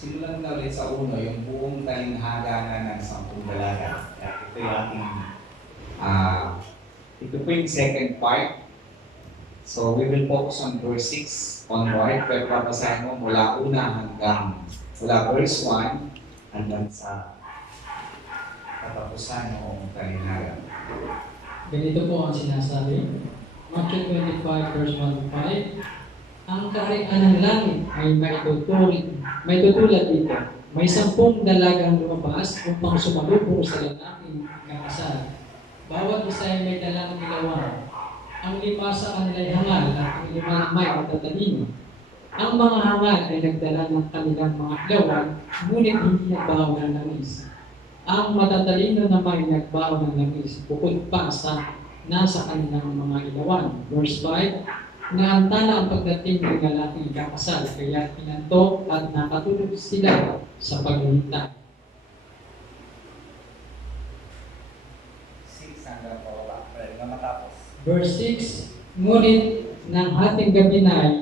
simulan na ulit sa uno, yung buong talinhaga ng 10 dalaga. Ito yung ating, ito po yung second part. So we will focus on verse 6 onward, pero papasahin mo mula mula verse 1 hanggang sa katapusan ng talinhaga. Ganito po ang sinasabi. Matthew 25 verse 1 to 5. Ang kaharian ng langit ay may tutulad dito. May 10 dalagang lumabas upang sumalubong sa lalaking kakasal. Bawat isa ay may dalang ilawan. Ang 5 sa kanila ay hangal at ang 5 naman ay matatalino. Ang mga hangal ay nagdala ng kanilang mga ilawan, ngunit hindi nagbaho ng langis. Ang matatalino naman ay nagbaho ng langis, bukod pa sa nasa kanilang mga ilawan. Verse 5, naantala ang pagdating ng lalaking kakasal, kaya pinantok at nakatulog sila sa paghihintay. 6 hanggang pababa, pwede na matapos. Verse 6, ngunit ng hating gabi na ay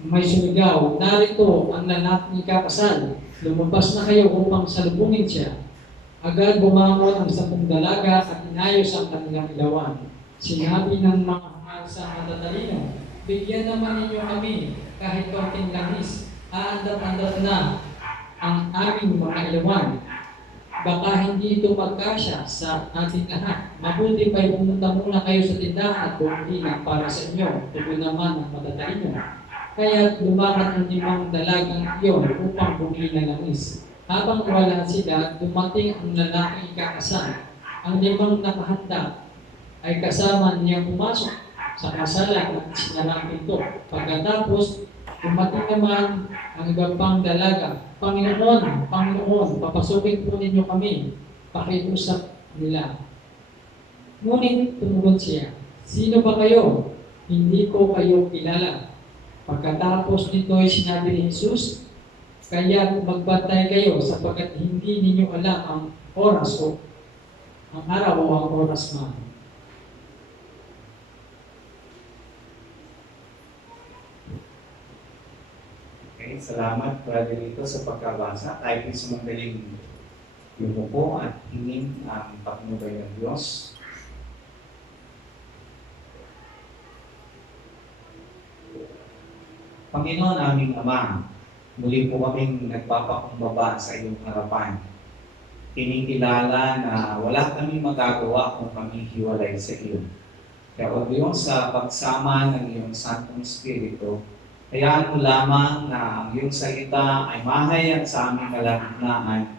may sumigaw, narito ang lalaking kakasal, lumabas na kayo upang salubungin siya. Agad bumangon ang 10 dalaga at inayos ang kanilang ilawan. Sinabi ng mga hangal sa matatalino, bigyan naman ninyo kami kahit konting langis, aandap-andap na ang aming mga ilawan. Baka hindi ito magkasya sa ating lahat. Mabuti pa'y pumunta muna kayo sa tindahan at bumili na para sa inyo. Tuloy naman ang matatalino. Kaya lumakad ang 5 dalagang iyon upang bumili ng langis. Habang wala sila, dumating ang lalaking kakasal. Ang 5 nakahanda ay kasama niya pumasok sa kasalan at sinalang pinto. Pagkatapos, dumating naman ang iba pang dalaga. Panginoon, papasukin po ninyo kami. Pakiusap nila. Ngunit tumugon siya, sino ba kayo? Hindi ko kayo kilala. Pagkatapos nito ay sinabi ni Jesus, kaya magbantay kayo sapagkat hindi ninyo alam ang oras o ang araw o ang oras man. Okay, salamat Brother Rito sa pagkabasa. Tayo po sumagaling yumuko at hingin ang patnubay ng Diyos. Panginoon aming Ama, muli po kaming nagpapakumbaba sa iyong harapan. Kinikilala na wala kaming magagawa kung kami hiwalay sa iyo. Kaya o Diyos, sa pagsama ng iyong Santong Espiritu, hayaan mo lamang na ang iyong salita ay mahayag sa aming kalagitnaan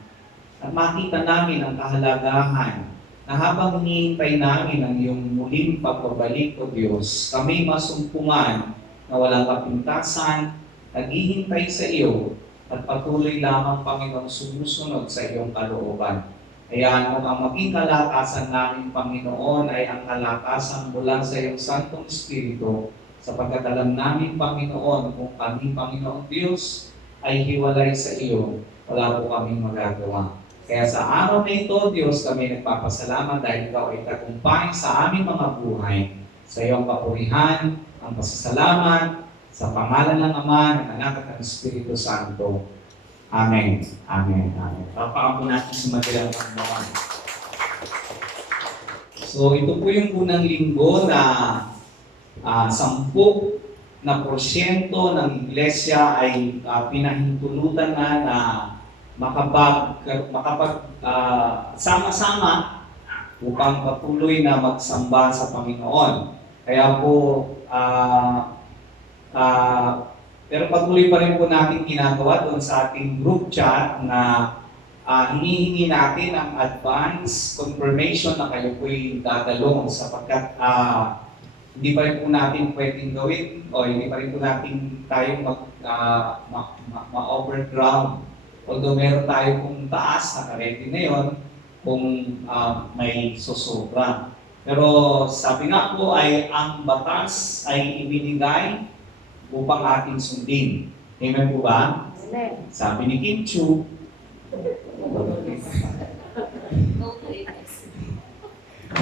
at makita namin ang kahalagahan na habang hinihintay namin ang iyong muling pagbabalik, O Diyos, kami masumpungan na walang kapintasan, naghihintay sa iyo at patuloy lamang, Panginoon, sumusunod sa iyong kalooban. Hayaan mo ang maging kalakasan namin, Panginoon, ay ang kalakasan mula sa iyong Santong Espiritu, sapagkat alam namin, Panginoon, kung kami, Panginoon Diyos, ay hiwalay sa iyo, wala po kaming magagawa. Kaya sa araw na ito, Diyos, kami nagpapasalamat dahil ikaw ay tagumpay sa aming mga buhay. Sa iyong papurihan, ang pasasalamat, sa pangalan ng Ama, ng Anak at ng Espiritu Santo. Amen. Amen. Amen. Papaampo natin sa madalang pagbawan. So, ito po yung unang linggo na 10% ng iglesia ay pinahintulutan na sama-sama upang patuloy na magsamba sa Panginoon. Kaya po, pero patuloy pa rin po natin ginagawa doon sa ating group chat na hinihingi natin ang advance confirmation na kayo po'y dadalong sapagkat hindi pa rin po natin pwedeng gawin o hindi pa rin po natin tayong ma-overground. Although meron tayo kung taas, nakaredy na yun, kung may susobra. Pero sabi nga po ay ang batas ay ibinigay upang ating sundin. Amen po ba? Amen. Sabi ni Kim Chu,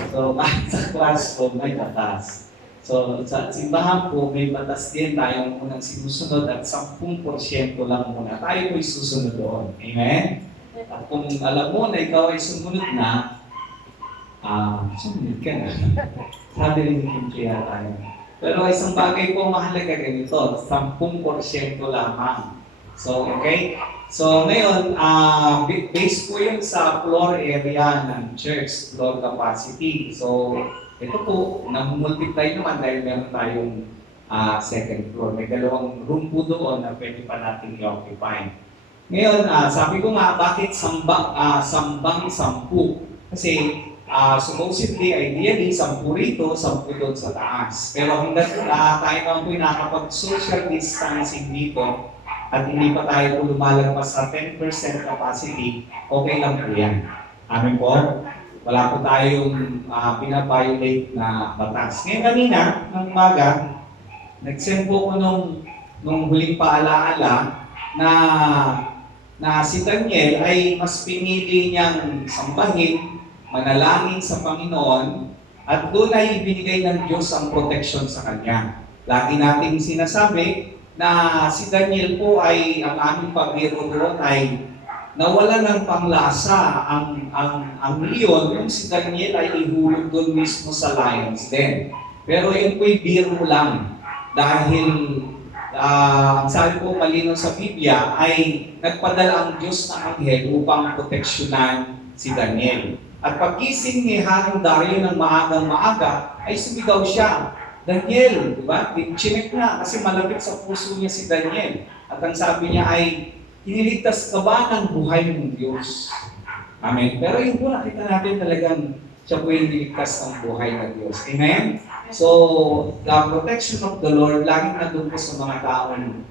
so kahit sa classroom may batas. So, sa simbahan po, may batas din tayong unang sinusunod at 10% lang muna. Tayo po'y susunod doon. Amen? At kung alam mo na ikaw ay sumunod na, sumunod ka na. Sabi rin yung kaya tayo. Pero isang bagay po mahalaga ganito, 10% lamang. So, okay? So, ngayon, based po yun sa floor area ng church, floor capacity. So, ito po, namumultiply naman dahil meron tayong second floor. May dalawang room po doon na pwede pa natin i-occupy. Ngayon, sabi ko nga, bakit sambang 10? Kasi supposedly, ideally, 10 rito, 10 doon sa taas. Pero hanggang tayo naman po nakapag-social distancing dito at hindi pa tayo po lumalagpas sa 10% capacity, okay lang po yan. Amin po? Wala po tayong binabiolate na batas. Ngayon kanina, ng umaga, nag-send po ko nung huling paalaala na si Daniel ay mas pinili niyang sambahin, manalangin sa Panginoon, at doon ay ibinigay ng Diyos ang protection sa kanya. Lagi nating sinasabi na si Daniel po ay, ang aming pagbiro doon ay nawala ng panglasa ang leon, yung si Daniel ay ihulog doon mismo sa lions din. Pero yun po'y biro lang. Dahil, ang sabi po malinaw sa Biblia, ay nagpadala ang Diyos na anghel upang proteksyonan si Daniel. At pagkising ni Haring Dario ng maagang-maaga, ay sumigaw siya, Daniel, di ba? Chinek na kasi malapit sa puso niya si Daniel. At ang sabi niya ay, iniligtas ka ba ng buhay ng Diyos? Amen. Pero yun po, nakita natin talagang siya po yung niligtas ng buhay ng Diyos. Amen? So, the protection of the Lord, laging nandun po sa mga taong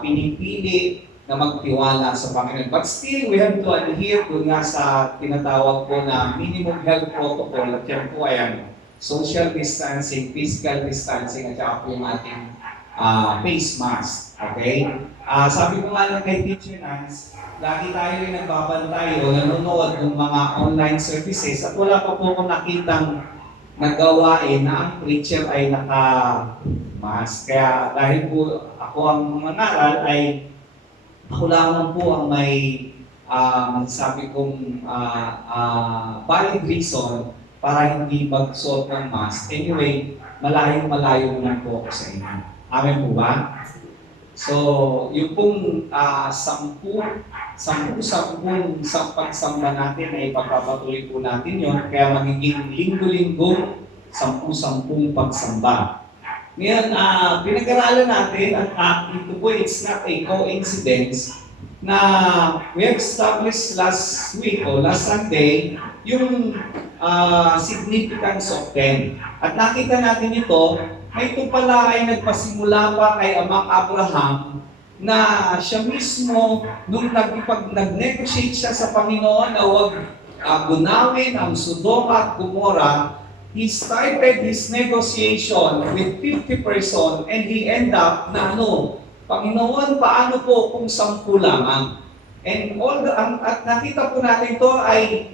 pinipili na magtiwala sa Panginoon. But still, we have to adhere doon nga sa tinatawag po na minimum health protocol. At yan po ay social distancing, physical distancing, at saka po yung ating face mask. Okay? Sabi ko nga lang kay Teacher Nance, lagi tayo rin nagbabantay o nanonood ng mga online services at wala pa po akong nakitang nagawain na ang preacher ay naka-mask. Kaya dahil po ako ang mangaral ay ako lamang po ang may sabi kong valid reason para hindi magsuot ng mask. Anyway, malayo-malayo naman po ako sa inyo. Amen po ba? So, yung pong 10 sa pagsamba natin ay ipagpapatuloy po natin yon, kaya magiging linggo-linggo 10 pagsamba. Ngayon, pinag-aralan natin at ito po, it's not a coincidence na we have established last week o last Sunday yung significance of 10. At nakita natin ito, na ito pala ay nagpasimula pa kay Amang Abraham na siya mismo, nung nag-negotiate siya sa Panginoon na huwag gunawin ang Sodom at Gomorrah, he started his negotiation with 50 person and he end up na Panginoon, paano po kung 10 lamang? And at nakita po natin ito ay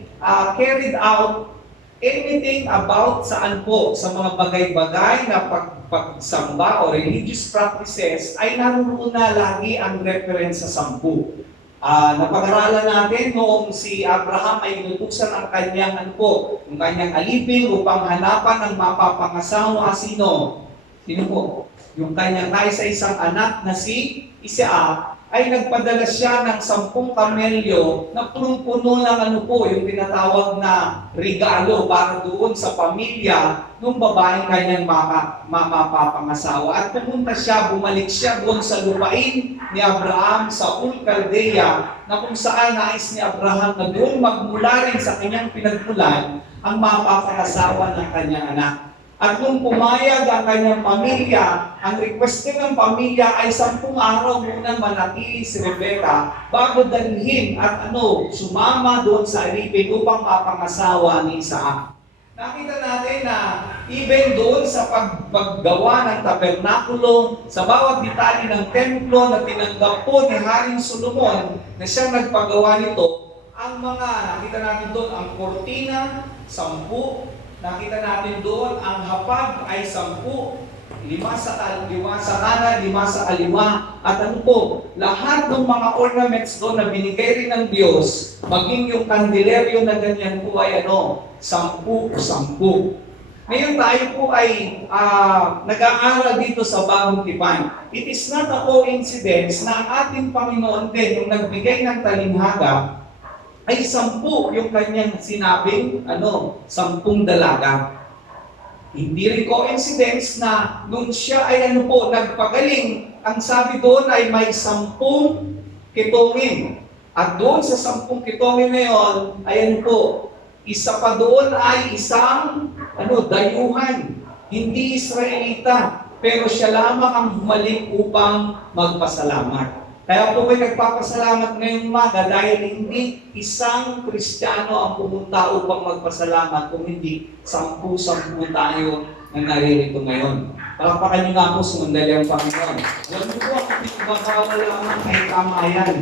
carried out anything about saan po, sa mga bagay-bagay na pagsamba o religious practices ay naroon na lagi ang reference sa 10. Napag-aralan natin noong si Abraham ay inutusan ang kanyang yung kanyang alipin upang hanapan ng mapapangasawa. Sino po? Yung kanyang kaisa-isang anak na si Isaac ay nagpadala siya ng 10 kamelyo na punong-puno ng yung tinatawag na regalo para doon sa pamilya ng babaeng kanyang mapapangasawa. At pumunta siya, bumalik siya doon sa lupain ni Abraham sa Ur Caldea, na kung saan nais ni Abraham na doon magmula rin sa kanyang pinagmulan ang mapapangasawa ng kanyang anak. At nung pumayag ang kanyang pamilya, ang request ng pamilya ay 10 araw muna manatili si Rebecca bago dalhin at sumama doon sa alipin upang mapangasawa ni Isaac. Nakita natin na even doon sa paggawa ng tabernakulo, sa bawat detalye ng templo na tinanggap po ni Haring Solomon na siyang nagpagawa nito, ang mga nakita natin doon, ang kortina, 10, nakita natin doon, ang hapag ay 10. 5 sa kanan, 5 sa kaliwa. At ano po, lahat ng mga ornaments doon na binigay rin ng Diyos, maging yung kandileryo na ganyan po ay 10. Ngayon tayo po ay nag-aaral dito sa Bagong Tipan. It is not a coincidence na ang ating Panginoon din, yung nagbigay ng talinghaga, ay 10 yung kanyang sinabing, 10 dalaga. Hindi rin coincidence na nung siya ay nagpagaling, ang sabi doon ay may 10 kitongin. At doon sa 10 kitongin na yun, ay isa pa doon ay isang dayuhan, hindi Israelita, pero siya lamang ang bumalik upang magpasalamat. Kaya po may nagpapasalamat ngayong umaga dahil hindi isang Kristiyano ang pumunta upang magpasalamat, kung hindi 10 tayo na naririto ngayon. Palakpakan niyo nga po sumandali ang Panginoon. Huwag mo po ang pinagbabawal lamang ay kamayan,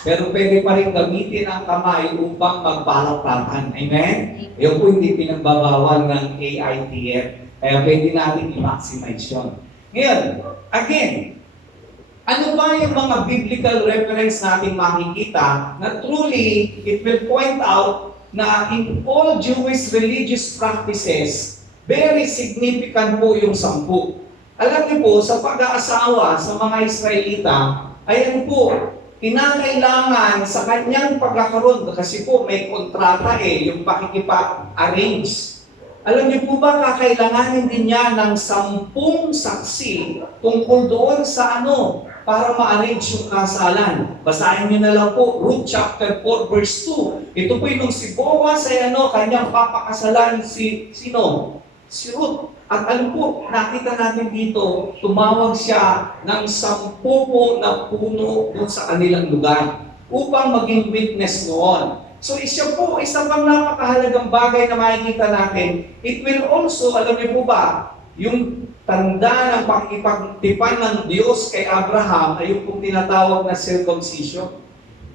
pero pwede pa rin gamitin ang kamay upang magpalakpakan. Amen? Yung po hindi pinagbabawal ng AITF. Kaya pwede natin i-maximize yun. Ngayon, again, ano ba yung mga biblical reference natin makikita na truly it will point out na in all Jewish religious practices, very significant po yung 10. Alam niyo po, sa pag-aasawa sa mga Israelita, ayan po, kinakailangan sa kanyang pagkakaroon, kasi po may kontrata yung pakikipa-arrange. Alam niyo po ba, kakailanganin din niya ng 10 saksi tungkol doon sa para ma-arrange yung kasalan. Basahin niyo na lang po, Ruth chapter 4 verse 2. Ito po yung si Boaz ay kanyang papakasalan sino? Si Ruth. At alam po, nakita natin dito, tumawag siya ng 10 po na puno doon sa kanilang lugar upang maging witness noon. So isa pang napakahalagang bagay na makikita natin. It will also, alam niyo po ba, yung tanda ng pakikipagtipan ng Diyos kay Abraham ay yung pong tinatawag na circumcision.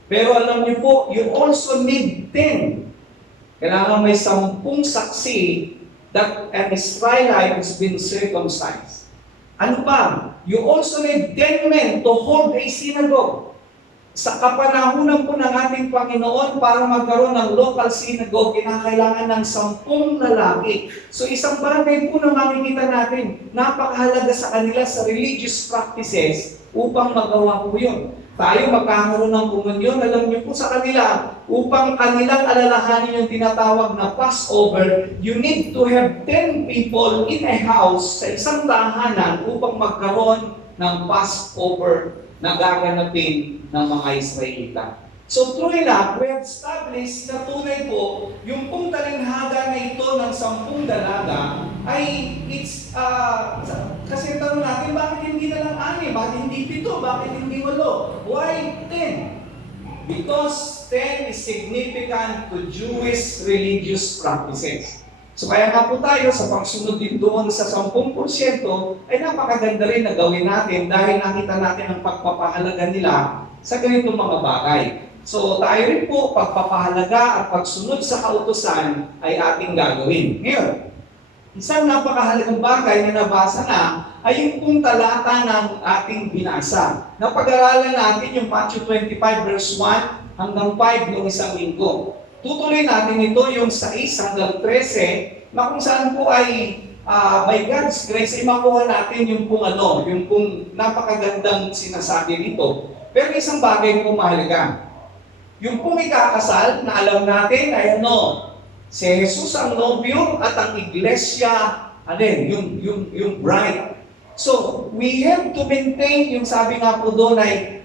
Pero alam niyo po, you also need 10. Kailangan may 10 saksi that an Israelite has been circumcised. Ano pa? You also need 10 men to hold a synagogue. Sa kapanahunan po ng ating Panginoon, para magkaroon ng local synagogue, kinakailangan ng 10 lalaki. So isang bagay po na makikita natin, napakahalaga sa kanila sa religious practices upang magawa po yun. Tayo magkakaroon ng komunyon, alam niyo po sa kanila, upang kanilang alalahanin yung tinatawag na Passover, you need to have 10 people in a house sa isang tahanan upang magkaroon ng Passover na gaganapin ng mga Israelita. So true enough, we have established na tunay po, yung pong talinghaga na ito ng 10 dalaga ay kasi tanong natin, bakit hindi na lang 6? Bakit hindi 7? Bakit hindi 8? Why 10? Because 10 is significant to Jewish religious practices. So kaya nga po tayo sa pagsunod din doon sa 10% ay napakaganda rin na gawin natin dahil nakita natin ang pagpapahalaga nila sa ganitong mga bagay. So tayo rin po, pagpapahalaga at pagsunod sa kautusan ay ating gagawin. Ngayon, isang napakahalagang bagay na nabasa na ay yung pong talata ng ating binasa. Napag-aralan natin yung Matthew 25 verse 1 hanggang 5 noong isang linggo. Tutuloy natin ito yung 6 hanggang 13 na kung saan po ay by God's grace ay makuha natin yung pong napakagandang sinasabi nito. Pero isang bagay po mahalaga. Yung pong ikakasal na alam natin ay si Jesus ang nobyo at ang iglesia, yung bride. So, we have to maintain yung sabi nga po doon ay,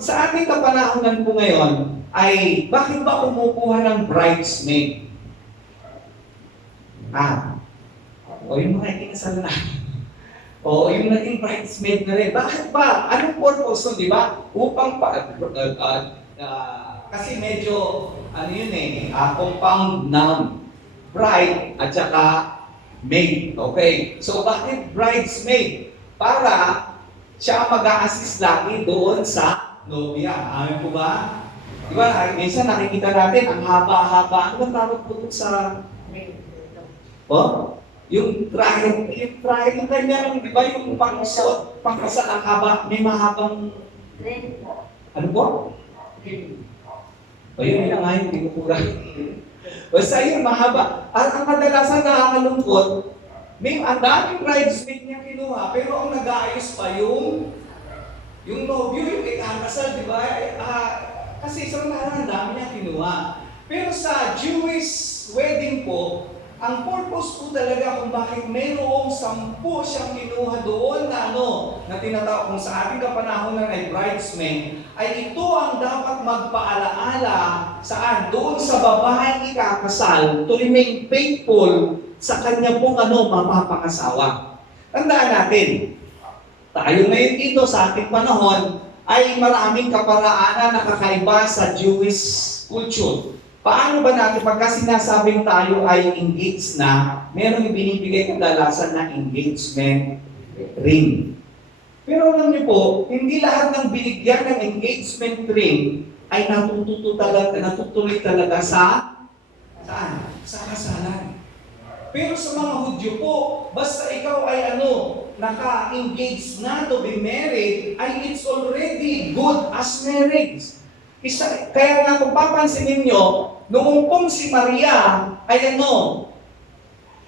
sa ating kapanahonan po ngayon, ay bakit ba kumukuha ng bridesmaid? Yung mga ikinasal na. Yung naging bridesmaid na rin. Bakit ba? Anong purpose nun, di ba? Upang kasi medyo, compound noun. Bride at saka maid. Okay? So, bakit bridesmaid? Para siya mag-a-assist lagi doon sa nobya. Amin po ba? Di ba? Minsan nakikita natin, ang haba-haba. Ano ba tawag po sa Oh, yung kanyang, di ba yung pangsuot, pangkasal ang haba, may mahabang, ano po? O yun na nga yung hindi ko kurang. Basta yun, mahaba. Ang kadalasan nakakalungkot, ang daming bridesmaid niya kinuha, pero ang nag-aayos pa yung nobyo, yung ikakasal, di ba? Kasi isang ang dami niya kinuha. Pero sa Jewish wedding po, ang purpose po talaga kung bakit mayroong 10 siyang kinuha doon na tinatawag kung sa ating kapanahonan ay bridesmaid, ay ito ang dapat magpaalaala saan? Doon sa babaeng ikakasal to remain faithful sa kanya pong mapapangasawa. Tandaan natin, tayo ngayon dito sa ating panahon ay maraming kaparaanan na kakaiba sa Jewish culture. Paano ba natin pagka sinasabing tayo ay engaged na, meron ibinibigay kadalasan na engagement ring. Pero alam niyo po, hindi lahat ng binigyan ng engagement ring ay natutuloy talaga saan? Sa kasalan. Pero sa mga Hudyo po, basta ikaw ay naka-engage na to be married, ay it's already good as marriage. Kaya nga kung papansinin nyo, noong pong si Maria ay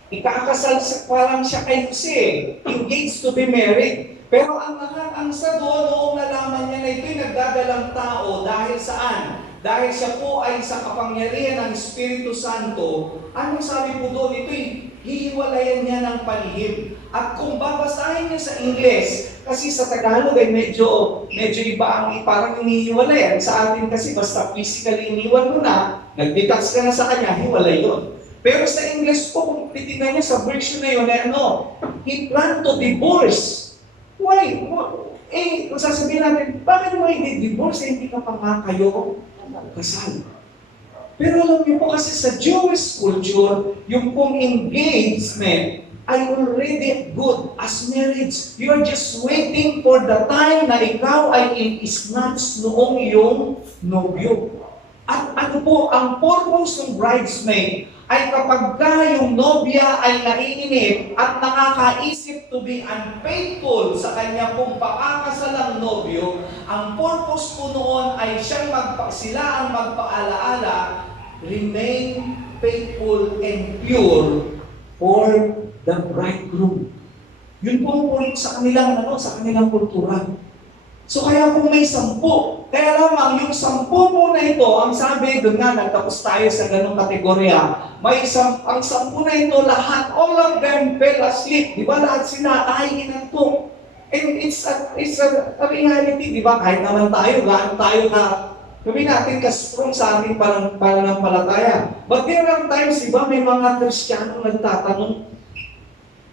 ikakasal parang siya kay Jose, engaged to be married. Pero ang sa doon, noong nalaman niya na ito'y nagdadalang tao dahil saan? Dahil siya po ay sa kapangyarihan ng Espiritu Santo, anong sabi po doon? Ito'y hihiwalayan niya ng palihim. At kung babasahin niya sa Ingles, kasi sa Tagalog ay medyo iba ang parang hinihiwalayan. Sa atin kasi basta physically iniwan mo na, nag-detach ka na sa kanya, hiwalay yun. Pero sa English po, kung titignan niyo sa version na yun, he planned to divorce. Why? Kung sasabihin natin, bakit mo i-divorce? Hindi ka pa nga kayo kasal. Pero alam niyo po kasi sa Jewish culture, yung pong engagement ay already good as marriage. You are just waiting for the time na ikaw ay in-snatch noong iyong nobyo. At ano po, ang purpose ng bridesmaid ay kapag yung nobya ay naiinip at nakakaisip to be unfaithful sa kanya pong pakakasalang nobyo, ang purpose po noon ay sila ang magpaalaala, remain faithful and pure for the bridegroom. Yun po ang point sa kanilang kultura. So kaya kung may 10, kaya lamang yung 10 po na ito, ang sabi doon nga, nagtapos tayo sa ganong kategorya, ang 10 na ito, lahat, all of them fell asleep. Di ba? Lahat sila ay inantok. And it's a reality, di ba? Kahit naman tayo, sabi natin ka-strong sa ating pananampalataya. But there are times, di ba, may mga Kristiyano nagtatanong,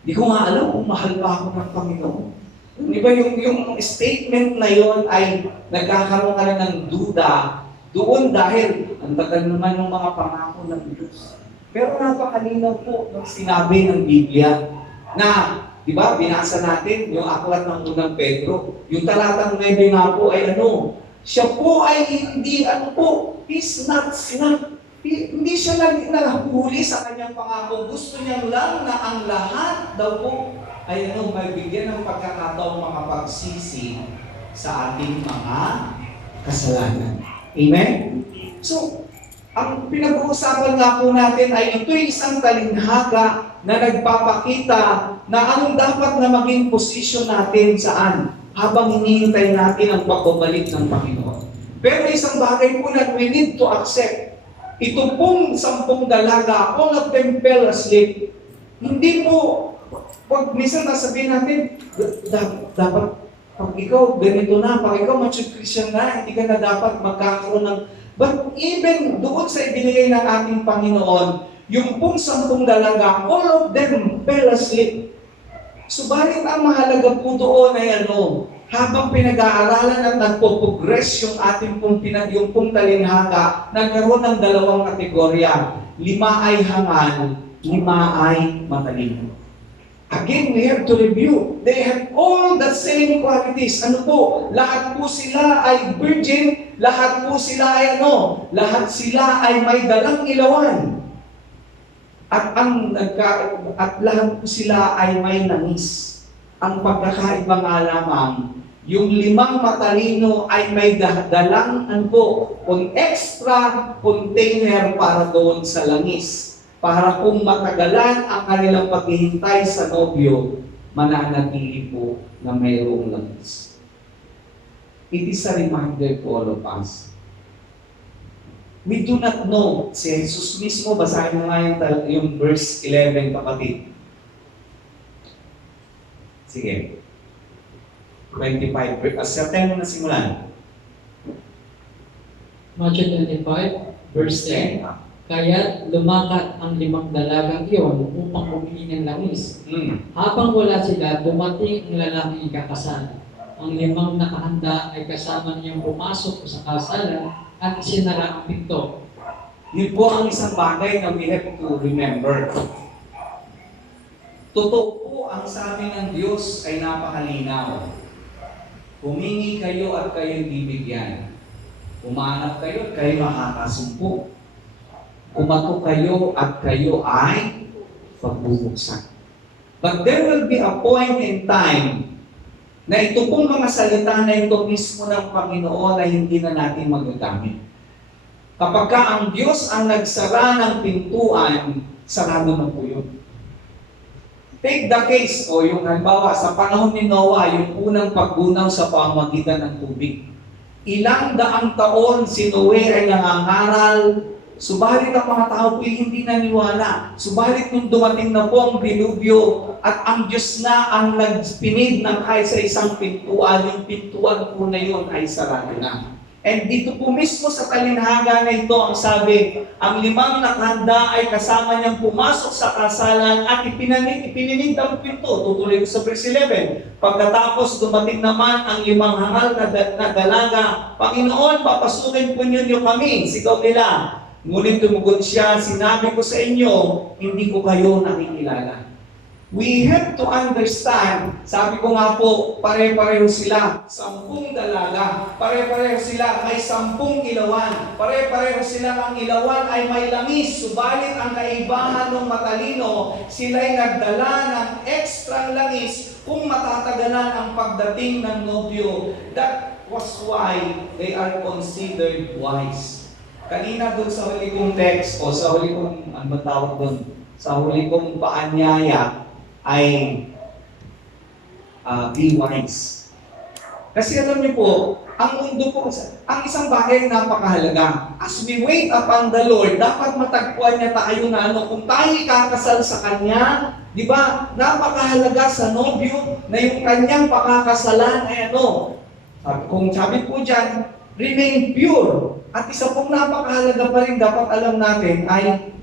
di ko nga alam kung mahal pa ako ng Panginoon. Di ba yung statement na yon ay nagkakaroon ka na ng duda doon dahil ang tagal naman ng mga pangako ng Diyos. Pero napakalinaw po ng sinabi ng Biblia na, di ba, binasa natin yung aklat ng unang Pedro. Yung talatang 9 nga po ay siya po ay hindi, hindi siya naghuli sa kanyang pangako. Gusto niya lang na ang lahat daw po ay may bigyan ng pagkakataong makapagsisi sa ating mga kasalanan. Amen? So, ang pinag-uusapan nga po natin ay ito'y isang talinhaga na nagpapakita na anong dapat na maging posisyon natin saan habang hinihintay natin ang pagbabalik ng Panginoon. Pero isang bagay po na we need to accept. Ito pong 10 dalaga, all of them fell asleep. Hindi po, pag minsan nasabihin natin, dapat, pag ikaw ganito na, pag ikaw mature Christian na, hindi ka na dapat magkakaroon ng... But even doon sa ibinigay ng ating Panginoon, yung pong 10 dalaga, all of them fell asleep. Subalit ang mahalaga po doon ay habang pinag-aaralan at nagpo-progress yung ating pong yung pong talinhaga, nagkaroon ng 2 kategorya. 5 ay hangal, 5 ay matalino. Again, we have to review. They have all the same qualities. Lahat po sila ay virgin, lahat po sila ay lahat sila ay may dalang ilawan. At lahat po sila ay may langis. Ang pagkakaiba nga lamang, yung 5 matalino ay may dalang extra container para doon sa langis. Para kung matagalan ang kanilang paghihintay sa nobyo, mananatili po na mayroong langis. It is a reminder to all of us. We do not know. Si Jesus mismo, basahin mo nga yung verse 11, kapatid. Sige. 25. Sa 10 na simulan. Matthew 25, verse 10. Kaya't lumakat ang 5 dalagang iyon upang bumili ng langis. Habang wala sila, dumating ang lalaking ikakasal. Ang 5 nakahanda ay kasama niyang pumasok sa kasalan at sinara ang pinto. Yun po ang isang bagay na we have to remember. Totoo po ang sabi ng Diyos ay napakalinaw. Humingi kayo at kayo'y bibigyan. Umanap kayo at kayo makakasumpo. Kumatok kayo at kayo ay pagbubuksan. But there will be a point in time na ito pong mga salita na ito mismo ng Panginoon ay hindi na natin magagamit. Kapag ang Diyos ang nagsara ng pintuan, sarado na po yun. Take the case, o yung halimbawa, sa panahon ni Noah, yung unang paggunaw sa pamamagitan ng tubig. Ilang daang taon si Noe ay nangangaral, subalit ang mga tao po hindi naniwala. Subalit nung dumating na po ang dilubyo at ang Diyos na ang nagpinid ng kahit sa isang pintuan, yung pintuan po na yun ay sarado na. And dito po mismo sa talinhaga na ito, ang sabi, ang 5 nakahanda ay kasama niyang pumasok sa kasalan at ipininig ang pinto. Tutuloy ko sa verse 11. Pagkatapos dumating naman ang 5 hangal na dalaga, Panginoon, papasukin po ninyo kami. Sigaw nila. Ngunit tumugon siya, sinabi ko sa inyo, hindi ko kayo nakikilala. We have to understand, sabi ko nga po, pare-pareho sila, 10 dalaga, pare-pareho sila, may 10 ilawan, pare-pareho sila, ang ilawan ay may langis, subalit ang kaibahan ng matalino, sila'y nagdala ng extra langis kung matatagalan ang pagdating ng nobyo. That was why they are considered wise. Kanina doon sa huli kong text, o sa huli kong, ano ba tawag doon? Sa huli kong paanyaya, ay be wise. Kasi alam niyo po, ang mundo po, ang isang bagay na napakahalaga. As we wait upon the Lord, dapat matagpuan niya tayo na kung tayo ikakasal sa Kanya, di ba, napakahalaga sa nobyo na yung Kanyang pakakasalan ay kung sabi po dyan, remain pure. At isa pong napakahalaga pa rin dapat alam natin ay,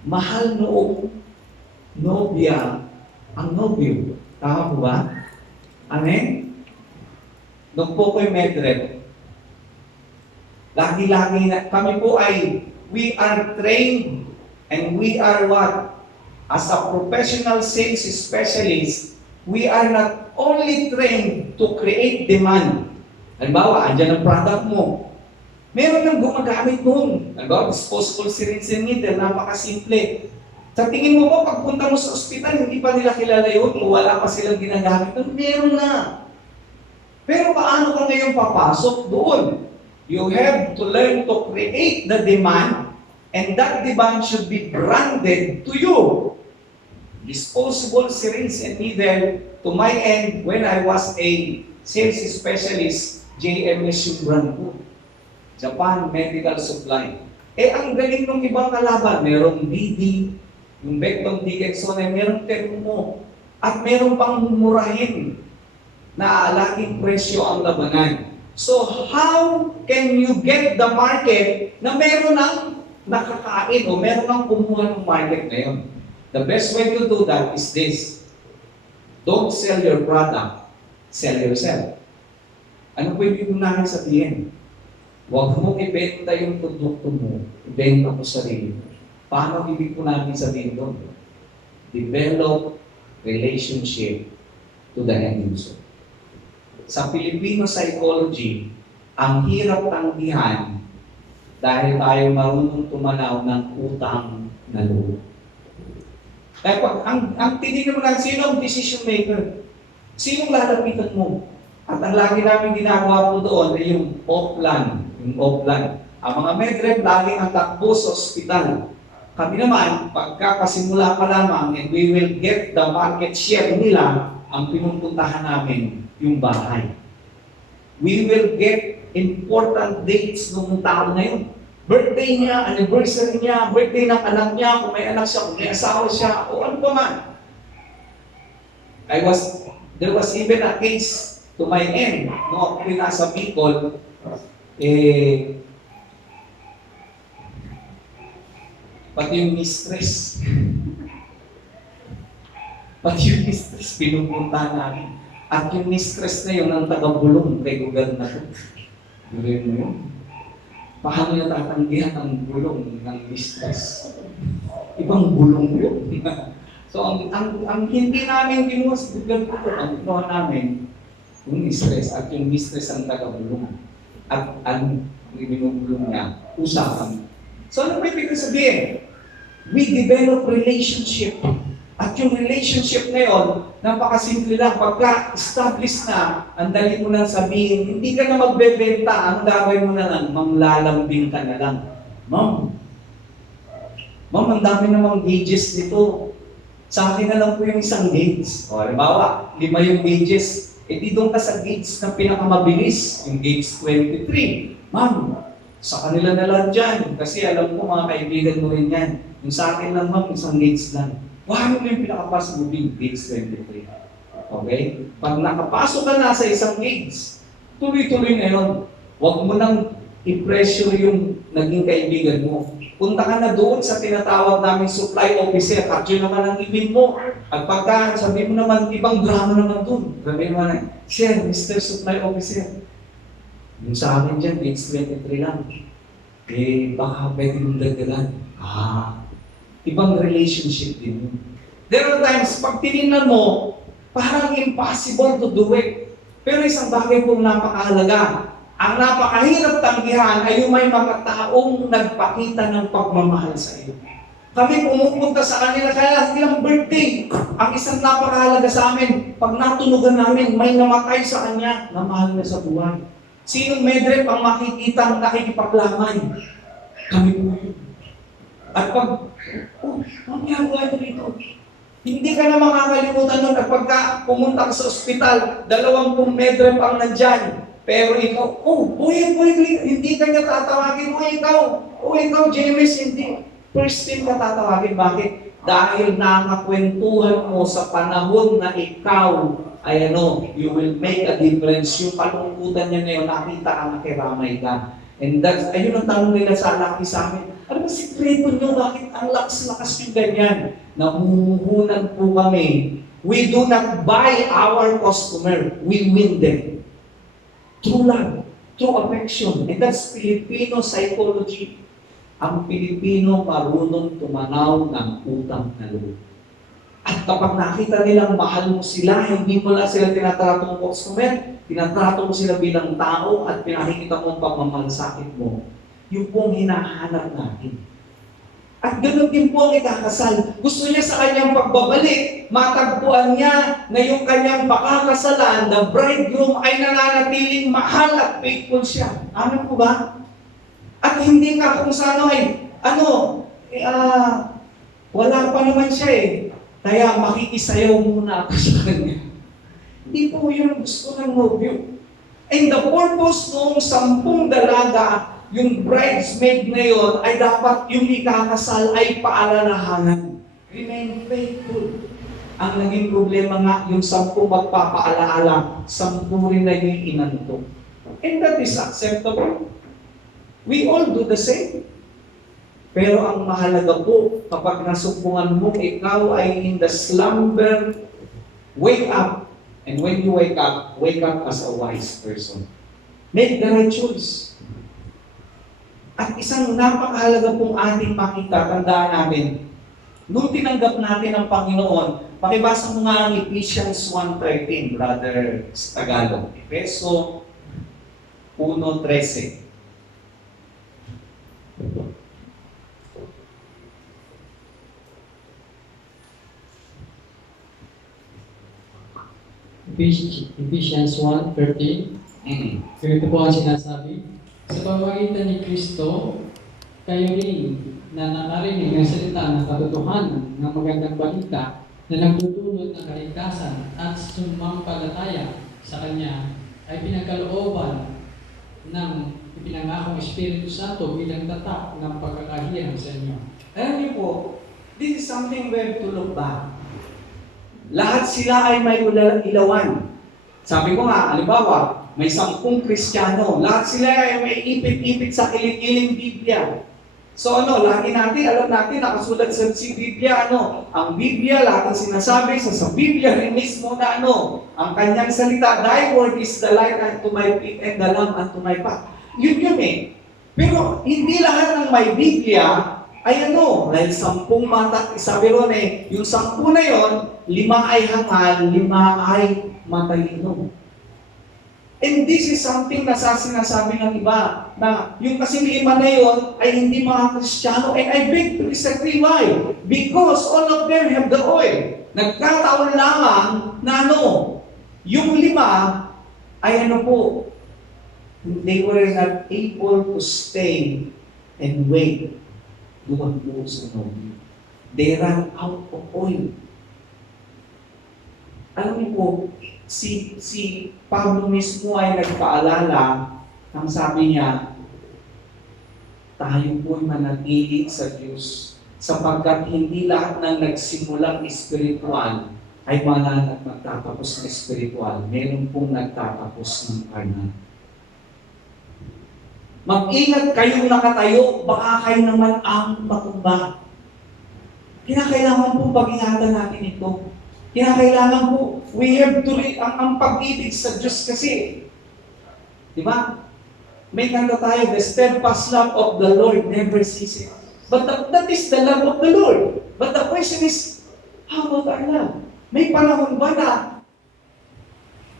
mahal noong nobya ang nobyo. Tama po ba? Amen? Nung po ko'y medret, lagi-lagi na, kami po ay, we are trained and we are what? As a professional sales specialist, we are not only trained to create demand. Halimbawa, andyan ang product mo. Meron nang gumagamit nun. Halimbawa, disposable syringe and needle, napakasimple. Sa tingin mo po, pagpunta mo sa ospital, hindi pa nila kilala yun, o wala pa silang ginagamit nun, meron na. Pero paano ka ngayon papasok doon? You have to learn to create the demand, and that demand should be branded to you. Disposable syringe and needle, to my end, when I was a sales specialist, JMS yung brand ko. Japan Medical Supply. Ang galing ng ibang kalaban, merong BD, yung Becton Dickinson, merong Termo, at merong pang mumurahin na laging presyo ang labanan. So, how can you get the market na meron ng nakakain o meron ng kumuha ng market na yun? The best way to do that is this. Don't sell your product, sell yourself. Ano pwede mo namin sabihin? Huwag mong ibenta yung produkto mo, ibenta mo sarili mo. Paano ibig po namin sabihin doon? Develop relationship to the end user. Sa Filipino psychology, ang hirap tanggihan dahil tayo marunong tumanaw ng utang na loob. Kaya pag, ang tinignan mo na, sino ang decision maker? Sinong lalapitan mo? At ang lagi namin ginagawa po doon ay yung off-plan. Yung off-plan. Ang mga medrep lagi ang takbo sa ospital. Kami naman, pagkakasimula pa lamang, and we will get the market share nila, ang pinupuntahan namin, yung bahay. We will get important dates ng tao na yun. Birthday niya, anniversary niya, birthday ng anak niya, kung may anak siya, kung may asawa siya, o ano pa man. There was even a case to my end, no, ako nasa Bicol, pati yung mistress, pinupunta namin. At yung mistress na yun, ang taga-bulong kay gobernador. Durin mo yun. Paano niya tatanggihan ang bulong ng mistress? Ibang bulong yun. So, ang hindi namin ginawa sa gobernador, ang ginawa namin, yung mistress at yung mistress ang taga-bulong. At ang binubulong niya, usapan. So, ano ba ibig sabihin? We develop relationship. At yung relationship na yun, napakasimple lang. Pagka-establish na, ang dali mo lang sabihin, hindi ka na magbebenta, ang gagawin mo na lang, manglalambing ka na lang. Ma'am, ang dami namang gauges dito. Sa akin na lang po yung isang gauge. O, halimbawa, 5 yung gauges. E di doon ka sa gauge na pinakamabilis, yung gauge 23. Ma'am, sa kanila na lang dyan. Kasi alam ko mga kaibigan mo rin yan. Yung sa akin lang ma'am, isang gauge lang. Paano mo yung pinakapasok mo yung gauge 23? Okay? Pag nakapasok ka na sa isang gauge, tuloy-tuloy na yun. Huwag mo nang i-pressure yung naging kaibigan mo. Punta ka na doon sa tinatawag namin supply officer at yun naman ang ibig mo. At pagka sabi mo naman, ibang drama naman doon. Sabi mo na, Sir, Mr. Supply Officer, yung sa akin dyan, gauge 23 lang. Baka pwede mong dagdagan. Ibang relationship din yun. There are times, pag tinignan mo, parang impossible to do it. Pero isang bagay pong napakahalaga. Ang napakahirap tanggihan ay yung may mga taong nagpakita ng pagmamahal sa iyo. Kami pumupunta sa kanila kaya ilang birthday. Ang isang napakahalaga sa amin, pag natunugan namin, may namatay sa kanya na mahal na sa buhay. Sinong medrep ang makikita ang nakikipaglaman? Kami po yun. At pag, ang ginagawa nyo rito? Hindi ka na makakalimutan nun at pagka pumunta ka sa ospital, 20 medrep ang nandyan. Pero ikaw, buhay, hindi ka niya tatawagin, ikaw, James, hindi. First thing ka tatawagin, bakit? Dahil nakakwentuhan mo sa panahon na ikaw ay you will make a difference. Yung kalungkutan niya na yun, nakita ka, nakiramay ka. And that's, ayun ang tanong nila sa laki sa amin. Ano ba sikreto nyo? Bakit ang lakas-lakas yung ganyan? Namumuhunan po kami. We do not buy our customer. We win them. True love. True affection. And that's Filipino psychology. Ang Pilipino marunong tumanaw ng utang na loob. At kapag nakita nilang mahal mo sila, hindi mo lang sila tinatratong customer, tinatrato mo sila bilang tao at pinakikita mo ang pagmamalasakit mo. Yung pong hinahanap natin. At ganoon din po ang ikakasal. Gusto niya sa kanyang pagbabalik, matagpuan niya na yung kanyang pakakasalan, the bridegroom ay nananatiling mahal at faithful siya. Ano po ba? At hindi ka kung sa wala pa naman siya eh. Kaya makikisayaw muna ako sa kanya. Hindi po yun gusto ng nobyo. And the purpose noong 10 dalaga, yung bridesmaid na yun, ay dapat yung ikakasal ay paalalahanan. Remain faithful. Ang naging problema nga, yung 10 magpapaalaala, 10 rin na yung inanto. And that is acceptable. We all do the same. Pero ang mahalaga po, kapag nasumpungan mo, ikaw ay in the slumber, wake up. And when you wake up as a wise person. Make the right choice. At isang napakahalaga pong ating makita, tandaan namin, nung tinanggap natin ang Panginoon, pakibasa mo nga ang Ephesians 1:13, Brother Tagalog. Efeso 1:13. Ephesians 1:13. Ganito po ang sinasabi, sa pamamagitan ni Kristo, kayo rin na nakarinig ng salita ng katotohanan ng magandang balita na nagdudulot ng kaligtasan at sumampalataya sa Kanya ay pinagkalooban ng ipinangakong Espiritu Santo bilang tatak ng pagkakahiyang sa inyo. Alam niyo po, this is something we have to look back. Lahat sila ay may ilawan. Sabi ko nga, halimbawa, may 10 Kristiyano. Lahat sila ay may ipit-ipit sa kiling-kiling Biblia. So lagi natin, alam natin, nakasulat sa Biblia, ang Biblia, lahat ang sinasabi sa Biblia rin mismo na ang kanyang salita, thy word is the light unto my feet and the lamp unto my path. Yun eh. Pero hindi lahat ng may Biblia ay dahil 10 mata, sabi ron yung 10 na yon, 5 ay hangal, 5 ay matalino. And this is something na sinasabi ng iba, na yung kasing 5 na yon ay hindi mga Kristiyano. And I beg to disagree. Why? Because all of them have the oil. Nagkataon lamang na yung 5 ay they were not able to stay and wait. Doon po sa nobel. They ran out of oil. Alam niyo po, si Pablo mismo ay nagpaalala, ang sabi niya, tayo po'y manatili sa Diyos sapagkat hindi lahat ng nagsimulang espiritual ay mananat magtatapos ng espiritual. Meron pong nagtatapos ng carnal. Mag-ingat kayong nakatayo, baka kayo naman ang matumba. Kinakailangan pong pag-ingatan natin ito. Kinakailangan po, we have to ang pag-ibig sa Diyos kasi. Di ba? May kanta tayo, the steadfast love of the Lord never ceases. But that is the love of the Lord. But the question is, how about our love? May panahon ba na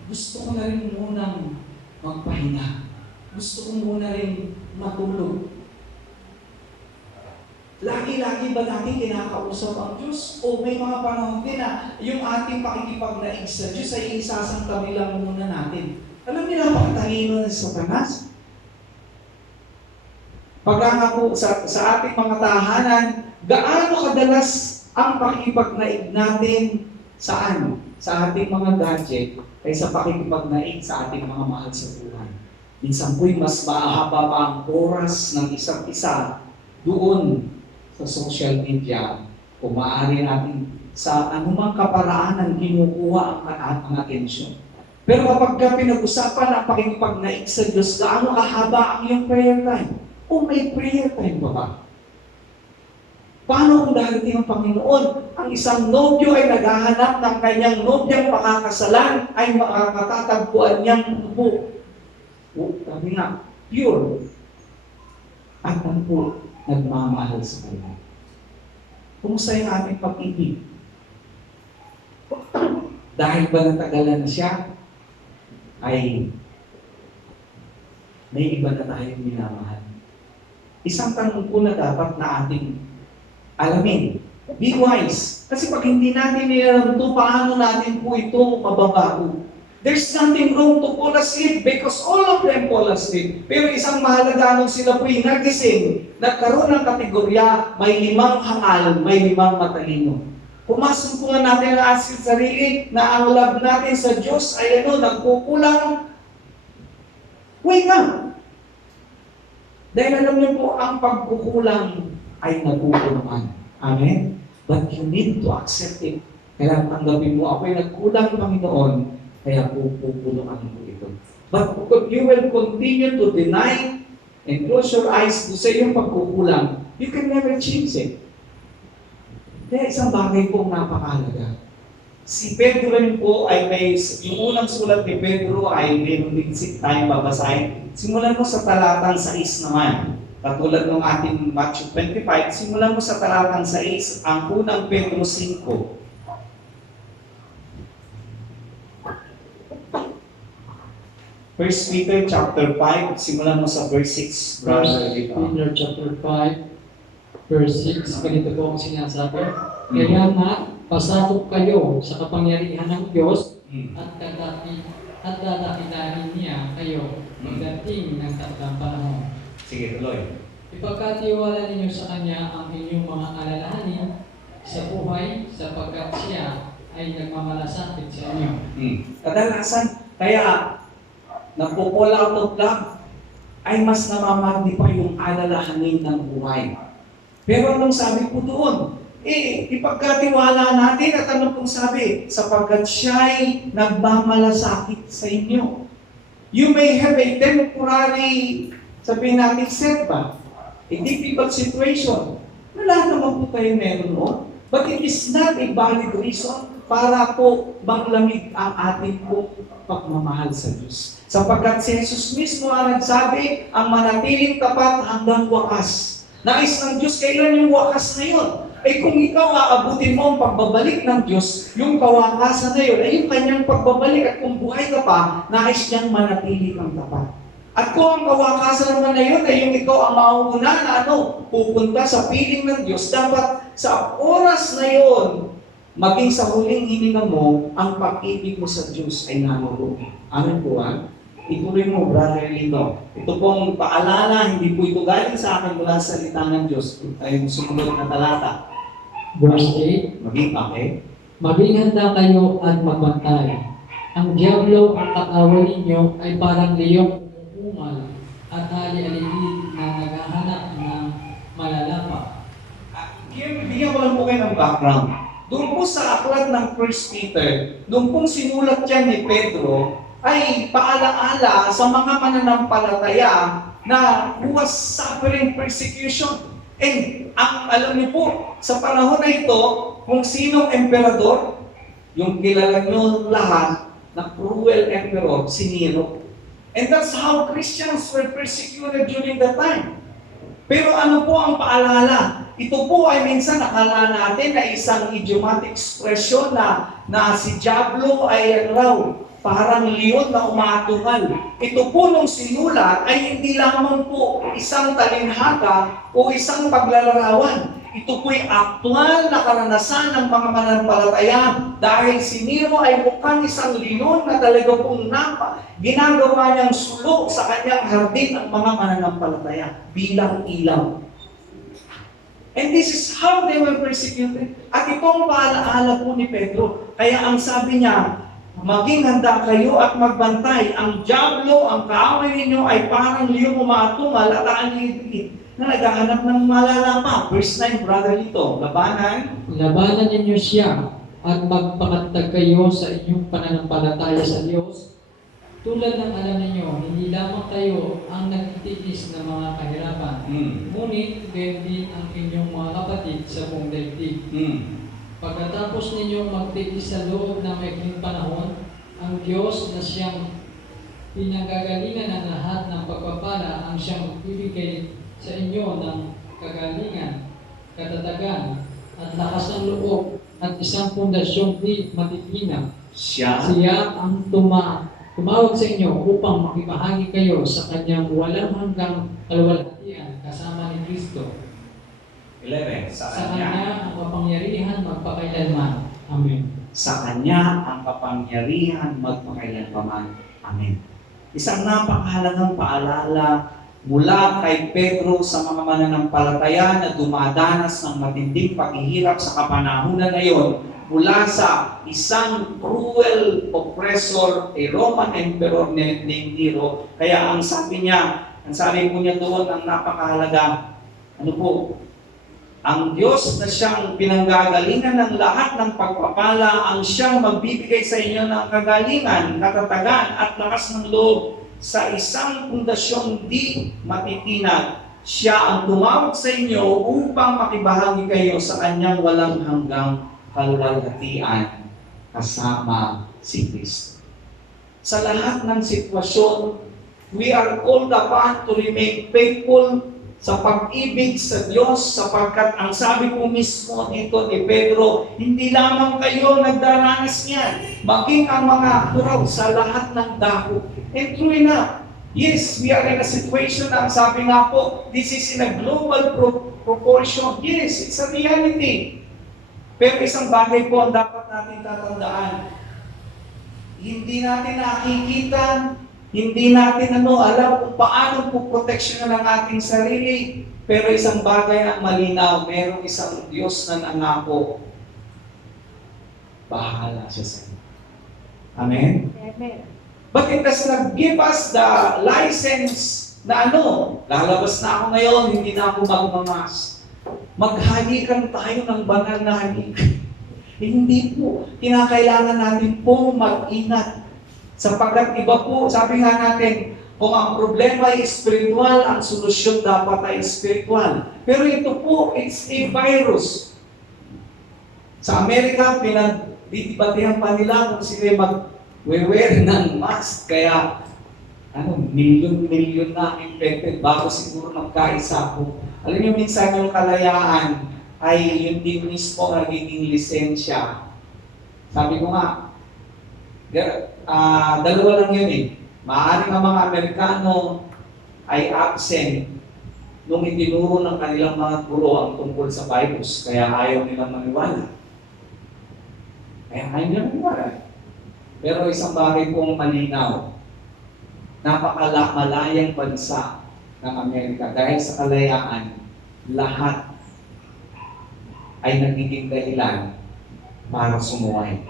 gusto ko na rin munang magpahinga? Gusto ko muna rin matulog? Lagi-lagi ba natin kinakausap ang Diyos? O may mga panahon din na yung ating pakikipagnaig sa Diyos ay isasangkami lang muna natin? Alam niyo na pagtalino ng Satanas? Pagka nga po sa ating mga tahanan, gaano kadalas ang pakikipagnaig natin saan? Sa ating mga gadget kaysa pakikipagnaig sa ating mga mahal sa buhay. Minsan po'y mas mahaba pa ang oras ng isa't isa doon sa social media o maaari natin sa anumang kaparaanan kinukuha ang atensyon. Pero kapag pinag-usapan ang pakikipagnaig sa Diyos, gaano kahaba ang iyong prayer time? O may prayer time ba? Paano kung darating ang Panginoon? Ang isang nobyo ay naghahanap ng kanyang nobyang pakakasalan ay makakatatagpuan niyang upo. Sabi nga, pure. At ang po, nagmamahal sa Kanya. Kumusta yung ating pag-ibig? Dahil ba natagalan na siya, ay may iba na tayong minamahal. Isang tanong po na dapat na ating alamin. Be wise. Kasi pag hindi natin nilalam ito, paano natin po ito mababago? There's nothing wrong to fall asleep because all of them fall asleep. Pero isang mahalaga nung sila po'y nagising, nagkaroon ng kategorya, may 5 hangal, may 5 matalino. Pumasok po nga natin ang asin sarili na ang love natin sa Diyos ay nagkukulang. Wait nga. Dahil alam niyo po, ang pagkukulang ay nagkukulangan. Amen? But you need to accept it. Kaya tanggapin mo, ako'y nagkulang, Panginoon, kaya pupulungan mo ito. But if you will continue to deny and close your eyes to sa iyong pagkukulang, you can never change it. Kaya isang bagay pong napakahalaga. Si Pedro rin po ay yung unang sulat ni Pedro ay meron din tayong babasahin. Simulan mo sa talatang 6 naman. Katulad ng ating Matthew 25, simulan mo sa talatang 6, ang unang Pedro 5. First Peter chapter 5, simulan mo sa verse 6, brother. Peter chapter 5, verse 6, ganito po ang sinasabi. Kaya nga, pasakop kayo sa kapangyarihan ng Diyos at dadakilahin niya kayo pagdating ng takdang panahon. Sige, tuloy. Ipagkatiwala ninyo sa Kanya ang inyong mga alalahanin sa buhay sapagkat siya ay nagmamalasakit sa inyo. Kadalasan, kaya nagpo-fall out of love ay mas namamagnify yung alalahanin ng buhay. Pero anong sabi po doon? Ipagkatiwala natin at ano pong sabi? Sapagkat siya'y nagmamalasakit sa inyo. You may have a temporary, sabihin natin, setback, a difficult situation. Wala naman po kayo meron noon. But it is not a valid reason para po manglamig ang ating po pagmamahal sa Diyos. Sapagkat si Jesus mismo ang nagsabi, ang manatiling tapat hanggang wakas. Nais ng Diyos, kailan yung wakas na yun? Kung ikaw aabutin mo ang pagbabalik ng Diyos, yung kawakasan na yun, ay yung kanyang pagbabalik at kung buhay ka pa, nais niyang manatili kang tapat. At kung ang kawakasan naman na yun ay yung ikaw ang mauna na pupunta sa piling ng Diyos, dapat sa oras na yun, maging sa huling hininga mo, ang pag-ibig mo sa Diyos ay nanurugi. Amen po ba? Ituloy mo, Brother Lito. Ito pong paalala, hindi po ito galing sa akin mula sa salita ng Diyos. Ay sumunod na talata. Verse 8, Maging okay? maging handa kayo at magbantay. Ang diablo ang kaaway ninyo ay parang liyong umuungal at ali-aligid na naghahanap ng malalapa. Bigyan ko lang po kayo ng background. Doon po sa aklat ng 1 Peter, doon pong sinulat yan ni Pedro, ay paalaala sa mga mananampalataya na who was suffering persecution. And alam niyo po, sa panahon na ito, kung sinong emperador, yung kilala niyo lahat, na cruel emperor, si Nero. And that's how Christians were persecuted during that time. Pero ano po ang paalala? Ito po ay minsan nakala natin na isang idiomatic expression na si Diablo ay parang leon na umatungal. Ito po nung sinulat ay hindi lamang po isang talinhaga o isang paglalarawan. Ito po'y aktual na karanasan ng mga mananampalataya dahil si Nero ay mukhang isang leon na talaga pong ginagawa niyang sulok sa kanyang hardin ang mga mananampalataya bilang ilaw. And this is how they were persecuted. At itong paalaala po ni Pedro. Kaya ang sabi niya, maging handa kayo at magbantay. Ang diablo, ang kaaway ninyo ay parang liyong umatungal at aanilid na naghahanap ng malalapa. Verse 9, Brother Lito, labanan. Labanan ninyo siya at magpakatag kayo sa inyong pananampalataya sa Diyos. Tulad ng alam ninyo, hindi lamang kayo ang nagtitiis ng mga kahirapan. Ngunit gayon din ang inyong mga kapatid sa buong daigdig. Pagkatapos ninyong magtiis sa loob ng maikling panahon, ang Diyos na siyang pinanggagalingan ng lahat ng pagpapala ang siyang magbibigay sa inyo ng kagalingan, katatagan, at lakas ng loob at isang pundasyong di matitinag. Siya ang tumawag sa inyo upang makibahagi kayo sa kanyang walang hanggang kaluwalhatian kasama ni Kristo. 11. Sa Kanya ang kapangyarihan magpakailanman. Amen. Sa Kanya ang kapangyarihan magpakailanman. Amen. Isang napakahalagang paalala mula kay Pedro sa mga mananampalataya na dumadanas ng matinding paghihirap sa kapanahunan na iyon mula sa isang cruel oppressor, a Roman emperor named Nero. Kaya ang sabi po niya doon, ang napakahalaga, ang Diyos na siyang pinanggagalingan ng lahat ng pagpapala, ang siyang magbibigay sa inyo ng kagalingan, katatagan at lakas ng loob sa isang pundasyong di matitinag. Siya ang tumawag sa inyo upang makibahagi kayo sa kanyang walang hanggang kaluwalhatian kasama si Kristo. Sa lahat ng sitwasyon, we are called upon to remain faithful sa pag-ibig sa Diyos sapagkat ang sabi po mismo dito ni Pedro, hindi lamang kayo nagdaranas niyan, maging ang mga turaw sa lahat ng dako. And true enough, yes, we are in a situation na ang sabi nga po, this is in a global proportion. Yes, it's a reality. Pero isang bagay po ang dapat natin tatandaan. hindi natin nakikita, hindi natin alam kung paano puproteksyonan ang ating sarili. Pero isang bagay ang malinaw, merong isang Diyos na nangako. Bahala siya sa iyo. Amen? Amen. But it does not give us the license na lalabas na ako ngayon, hindi na ako magmamas. Maghalikan tayo ng banal na halikan. Hindi po. Kinakailangan natin po mag-ingat. Sapagkat iba po, sabi nga natin, kung ang problema ay spiritual, ang solusyon dapat ay spiritual. Pero ito po, it's a virus. Sa Amerika, pinagdidibatihan pa nila kung sila mag-wear ng mask. Kaya, milyon-milyon na infected bago siguro magkaisa po. Alam niyo, minsan yung kalayaan ay yung din mismo nagiging lisensya. Sabi ko nga, dalawa lang yun eh. Maaaring ang mga Amerikano ay absent nung itinuro ng kanilang mga guro ang tungkol sa virus, kaya ayaw nilang maniwala. Pero isang bagay pong malinaw, napakamalayang bansa ng Amerika dahil sa kalayaan, lahat ay nagiging dahilan para sumuway.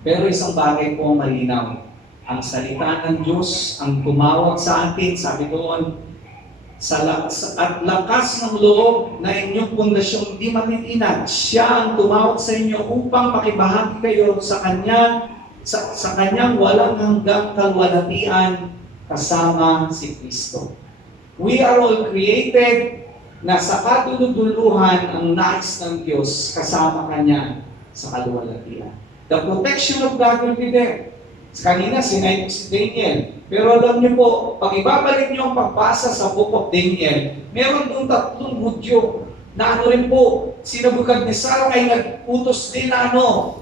Pero isang bagay po malinaw, ang salita ng Diyos ang tumawag sa atin, sabi doon, at lakas ng loob na inyong pundasyong di matitinag, siya ang tumawag sa inyo upang makibahagi kayo sa kanyang walang hanggang kalwalhatian kasama si Kristo. We are all created na sa kaduluduluhan ang nais ng Diyos kasama Kanya sa kalwalhatian. The protection of God will be there. Kanina, sinay ko si Daniel. Pero alam niyo po, pag ibabalik niyo ang pagbasa sa Book of Daniel, meron doon 3 Hudyo na rin po, si Nebuchadnezzar ay nagputos din na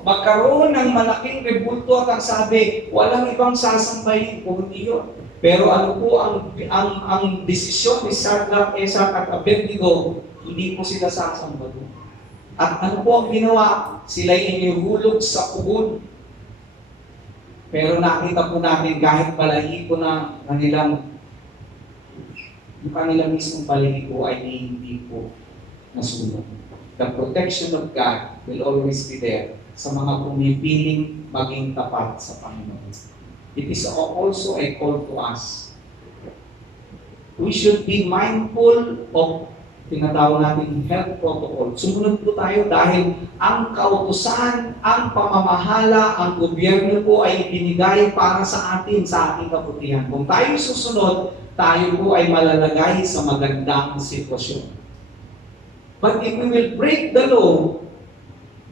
magkaroon ng malaking rebulto at ang sabi, walang ibang sasambahin kundi yun. Pero ano po ang desisyon ni Shadrach, Meshach at Abednego, hindi po sila sasamba doon. At ano po ang ginawa? Sila'y inihulog sa pugon. Pero nakita po natin kahit balahibo na kanilang mismong balahibo ay hindi po nasunog. The protection of God will always be there sa mga pumipiling maging tapat sa Panginoon. It is also a call to us. We should be mindful of tinatawag natin health protocol. Sumunod po tayo dahil ang kautusan, ang pamamahala, ang gobyerno po ay binigay para sa atin, sa ating kabutihan. Kung tayo susunod, tayo po ay malalagay sa magandang sitwasyon. But if we will break the law,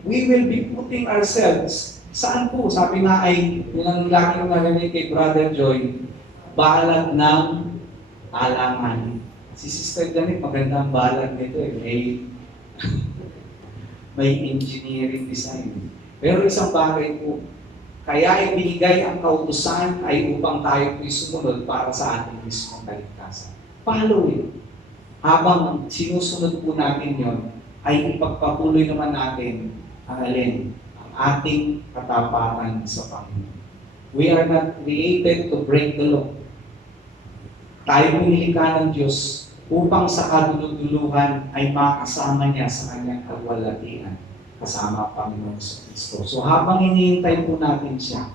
we will be putting ourselves, saan po? Sabi nga ay, nilang lagi ko narinig kay Brother Joy, balag ng alangan. Si Sister Janet, magandang balag nito eh. May engineering design. Pero isang bagay po, kaya ibinigay ang kautusan ay upang tayo po'y sumunod para sa ating mismong kaligtasan. Follow it. Habang sinusunod po natin yon, ay ipagpatuloy naman natin ang ating katapatan sa Panginoon. We are not created to break the law. Tayo nilikha ng Diyos upang sa kaduluduluhan ay makasama niya sa kanyang kalwalhatian kasama ang Panginoon sa Kristo. So habang hinihintay po natin siya,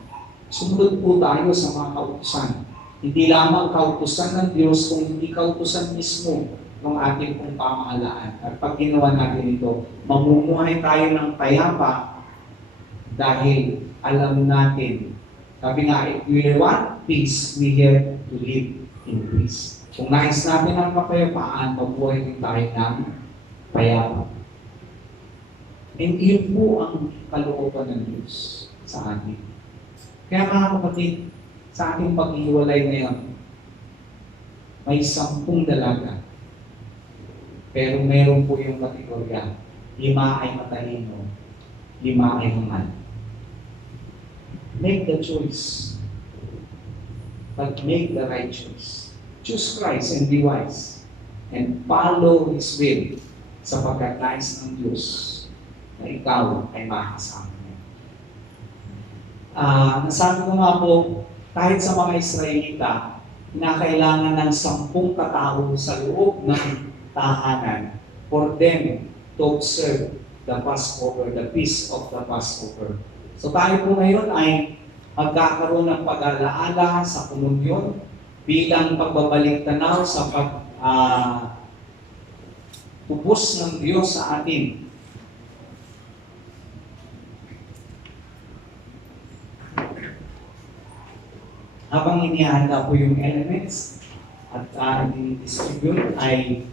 sumunod po tayo sa mga kautusan. Hindi lamang kautusan ng Diyos, kung hindi kautusan mismo ng ating pong pamahalaan. At pag ginawa natin ito, mamumuhay tayo ng payapa dahil alam natin, sabi nga, if we want peace, we have to live in peace. Kung nais natin ang kapayapaan, mabuhay din tayo ng payapa. And yun po ang kalooban ng Diyos sa atin. Kaya mga kapatid, sa ating pag-iwalay ngayon, may 10 dalaga. Pero meron po yung kategorya, 5 ay matalino, 5 ay hangal. Make the choice. But make the right choice. Choose Christ and be wise. And follow His will sapagkat nais ng Diyos na ikaw ay makasama niya. Nasabi ko nga po, kahit sa mga Israelita, kinakailangan ng 10 katao sa loob ng tahanan for them to observe the Passover, the feast of the Passover. So tayo po ngayon ay magkakaroon ng pag-alaala sa komunyon bilang pagbabalik tanaw sa pagtubos ng Diyos sa atin. Habang inihanda po yung elements at i-distribute ay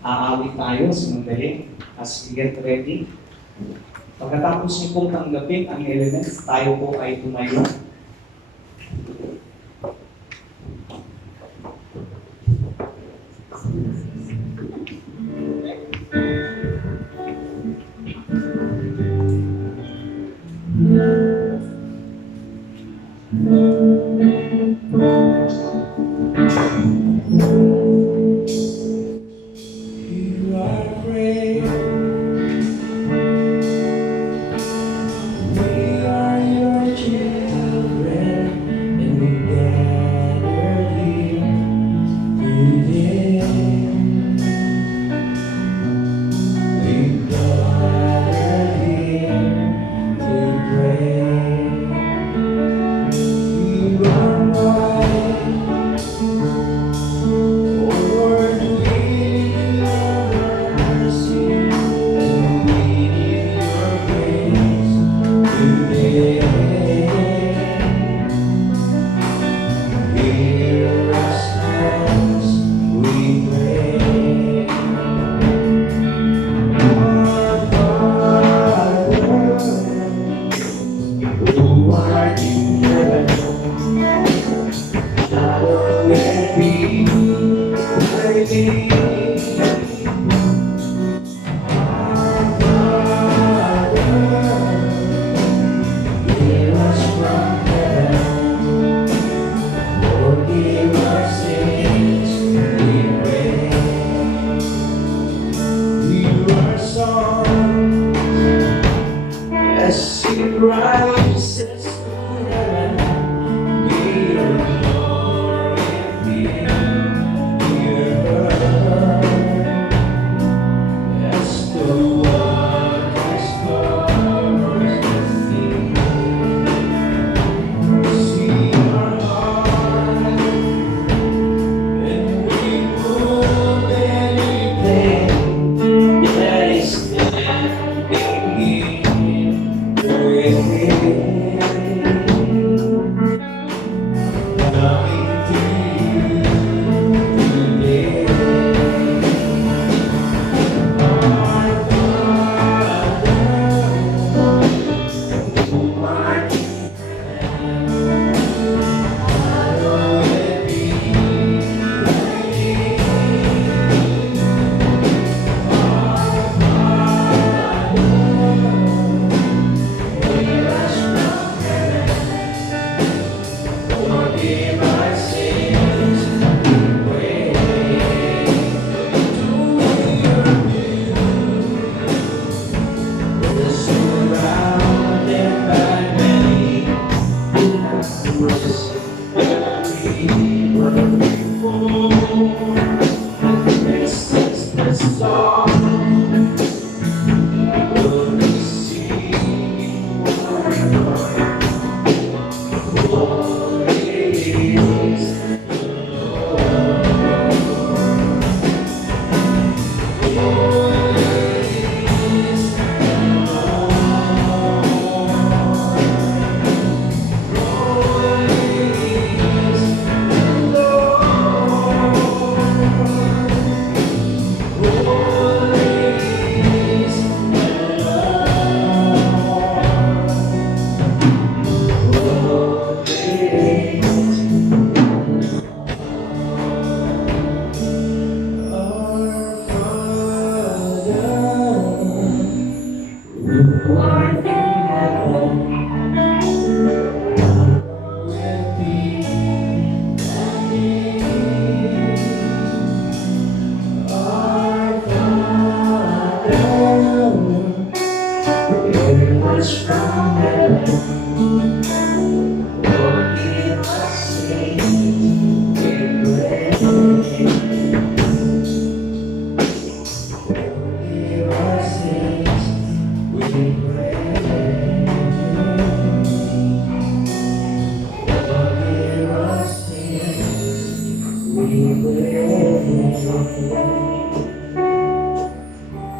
aawit tayo sumandali as we get ready. Pagkatapos niyo pong tanggapin ang elements, tayo po ay tumayo. You are great. We are your children.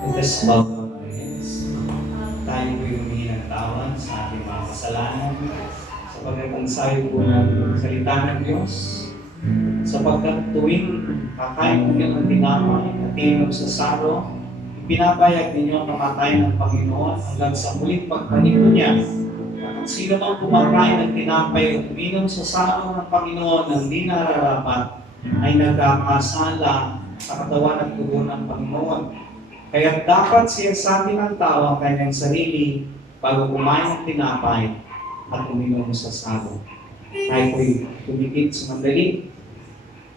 Let us bow our heads. Tayo po'y humingi ng tawad sa ating mga kasalanan, sapagkat ang sayo po ng salita ng Diyos, sapagkat tuwing kakain po yan ng tinapay at inom sa saro, pinapayag ninyo ang kamatayan ng Panginoon hanggang sa muling pagbalik niya. At sino mang kumakain ng tinapay at uminom sa saro ng Panginoon ng di nararapat, ay nagkakasala sa katawan at dugo ng Panginoon. Kaya dapat siya sa atin ang tao ang kanyang sarili bago kumain ng tinapay at uminom sa saro. Tayo po'y tumigit sa mandali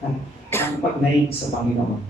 at ang pagnaig sa Panginoon.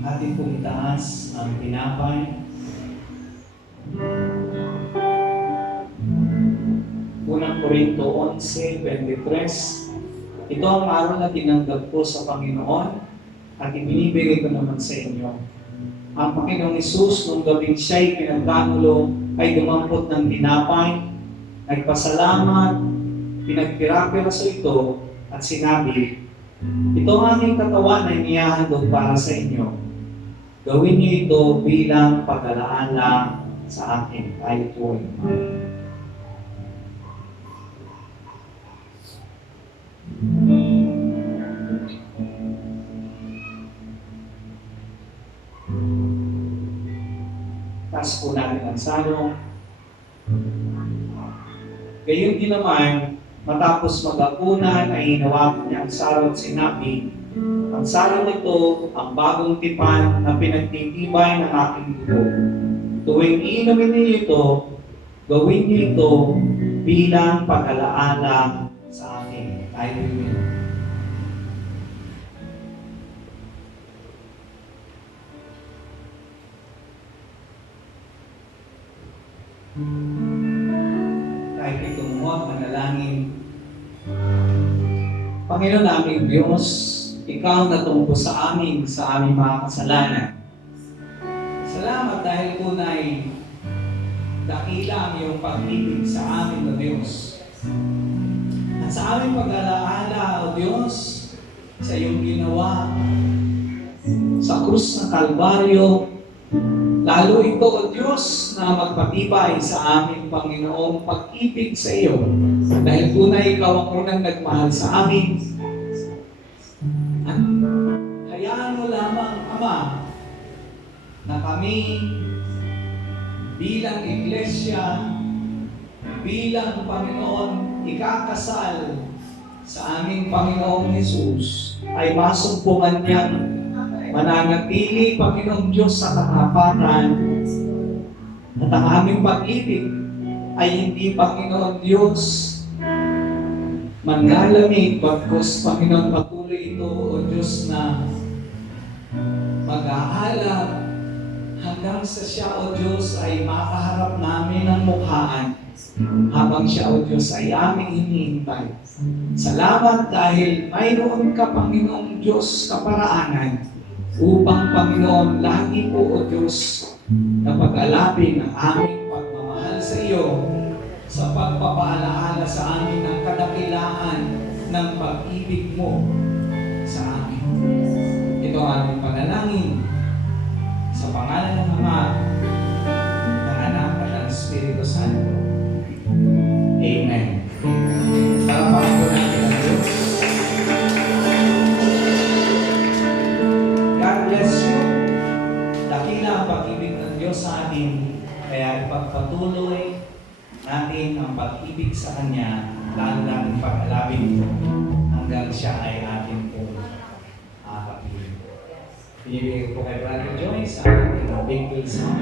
Ating pong itaas ang tinapay. Unang Korinto 11:23. Ito ang araw na tinanggap ko sa Panginoon at ibinibigay ko naman sa inyo. Ang Panginoong Hesus nung gabing siya'y pinagkanulo ay dumampot ng tinapay, nagpasalamat, pinagpira-piraso ito at sinabi, ito ang aking katawan na inihahandog para sa inyo. Gawin niyo ito bilang pag-alaala sa akin. Tayo po ay taas po natin ang sarong. Gayon din naman, matapos mag-akunan ay hinawakan niya ang sarong at sinabi, ang sarong ito, ang bagong tipan na pinagtitibay ng aking dugo. Tuwing iinumin niyo ito, gawin niyo ito bilang pag-alaala sa akin. Tayo yun. Tayo itumuhot, manalangin. Panginoon naming Diyos, ikaw na tungkol sa amin, sa aming mga kasalanan. Salamat dahil tunay dakila ang iyong pag-ibig sa amin, O Diyos. At sa aming pag-alaala, O Diyos, sa iyong ginawa sa krus ng Kalbaryo, lalo ito, O Diyos, na magpatibay sa aming Panginoong pag-ibig sa iyo. Dahil tunay ikaw ang unang nagmahal sa amin. At hayaan mo lamang, Ama, na kami bilang iglesia, bilang Panginoon, ikakasal sa aming Panginoong Hesus, ay masumpungan niyang mananatili, Panginoong Diyos, sa katapatan. At ang aming pag-ibig ay hindi, Panginoon Diyos, manlalamig, bagkus, Panginoon, patuloy ito, O Diyos, na mag-aalab hanggang sa siya, O Diyos, ay makaharap namin ng mukhaan habang siya, O Diyos, ay aming hinihintay. Salamat dahil mayroon ka, Panginoong Diyos, kaparaanan upang, Panginoon, lagi po, O Diyos, na pag-alapin ang aming pagmamahal sa iyo sa pagpapaalaala sa amin ng kadakilaan ng pag-ibig mo sa amin. Ito ang aming panalangin sa pangalan ng Ama, ng Anak at ng Espiritu Santo. Amen. Salamat po natin ang Diyos. God bless you. Dakila ang pag-ibig ng Diyos sa atin, kaya ipagpatuloy natin natin ang pag-ibig sa Kanya, lalo natin pag-alapin ito hanggang siya ay atin po kapilin. Binibigay ko po kay Brother Joyce ang ating big song.